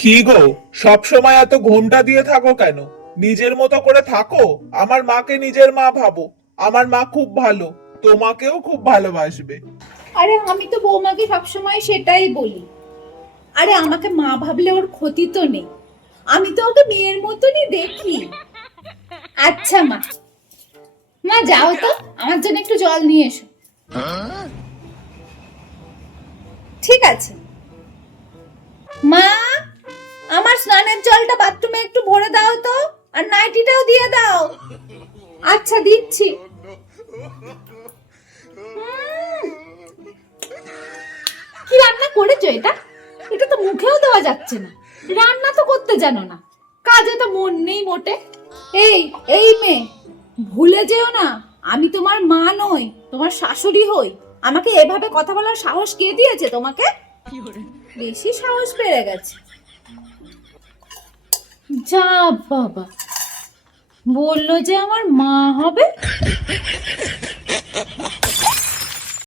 কি গো, সব সময় এত ঘোমটা দিয়ে থাকো কেন? নিজের মতো করে থাকো। আমার মাকে নিজের মা ভাবো। আমার মা খুব ভালো, তোমাকেও খুব ভালোবাসবে। আরে আমি তো বৌমাকে সবসময় সেটাই বলি। আরে আমাকে মা ভাবলে ওর ক্ষতি তো নেই। আমি তো ওকে মেয়ের মতনই দেখি। আচ্ছা মা, মা যাও তো, আমার জন্য একটু জল নিয়ে এসো। ঠিক আছে মা, আমার স্নানের জলটা বাথরুমে একটু ভরে দাও তো, আর নাইটিটাও দিয়ে দাও। আচ্ছা দিচ্ছি। কি রান্না করেছো এটা? এটা তো মুখেও দেওয়া যাচ্ছে না। রান্না তো করতে জানো না, কাজে তো মন নেই মোটে। এই এই মেয়ে, ভুলে যেও না আমি তোমার মা নই, তোমার শাশুড়ি হই। আমাকে এভাবে কথা বলার সাহস কে দিয়েছে তোমাকে? বেশি সাহস বেড়ে গেছে। যা বাবা, বললো যে আমার মা হবে।